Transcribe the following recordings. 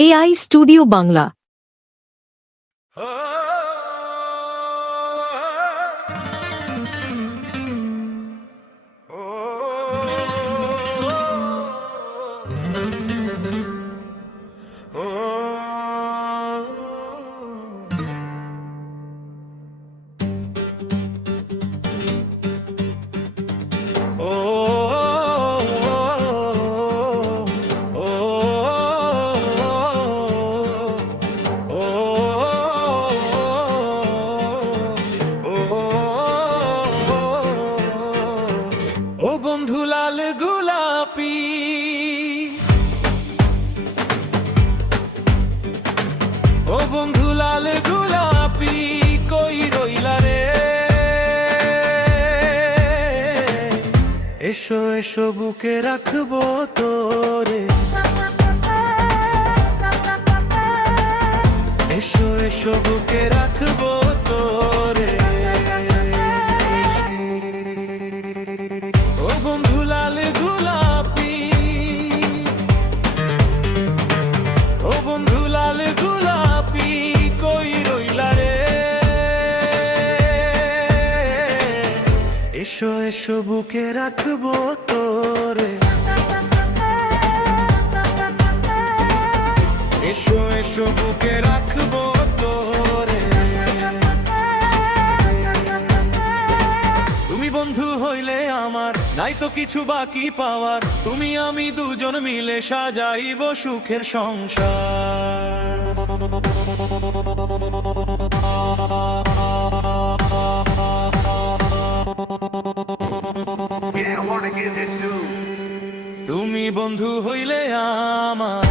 AI studio Bangla. ও বন্ধু লাল গোলাপি, ও বন্ধু লাল গোলাপি, কই রইলা রে? এসো এসো বুকে রাখবো তোরে, এসো এসো বুকে রাখবো তোরে। ও বন্ধু লাল গোলাপি, ও বন্ধু লাল গোলাপি, কই রইলা রে? এসো এসো বুকে রাখবো তোরে, এসো এসো বুকে রাখবো তোরে। তুমি বন্ধু হইলে আমার নাই তো কিছু বাকি পাওয়ার, তুমি আমি দুজন মিলে সাজাইব সুখের সংসার। তুমি বন্ধু হইলে আমার,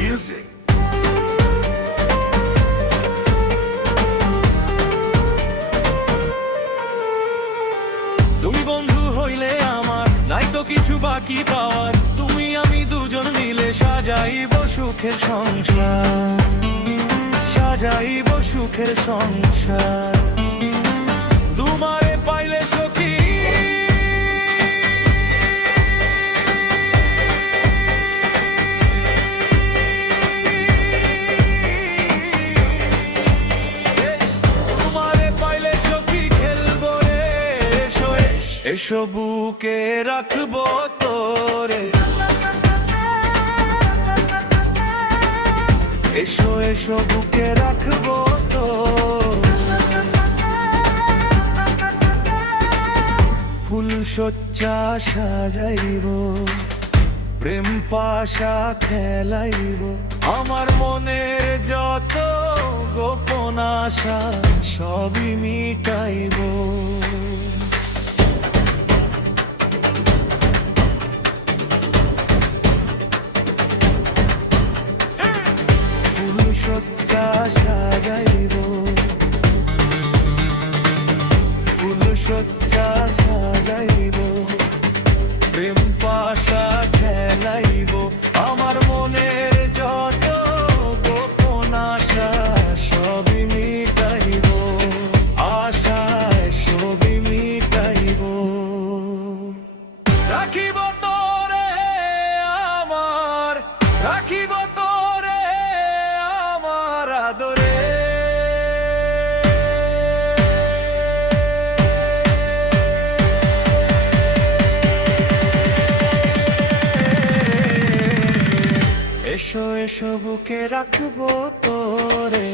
music. তুমি বন্ধু হইলে আমার নাই তো কিছু বাকি পাওয়ার, তুমি আমি দুজন মিলে সাজাইব সুখের সংসার, সাজাইব সুখের সংসার। তোমারে পাইলে সখী এসো বুকে রাখবো তোরে, এসো এসো বুকে রাখবো তো। ফুল সজ্জা সাজাইব, প্রেম পাশা খেলাইব, আমার মনের যত গোপন আশা সবই মিটাইব। সজ্জা সাজাইব, ফুল সজ্জা সাজাইব, প্রেম পাশা খেলাইব, আমার মনের যত গোপন আশা সবই মিটাইব, আশায় সবই মিটাইব। রাখিব তোরে আমার, রাখিব আদরে। এসো এসো বুকে রাখবো তোরে।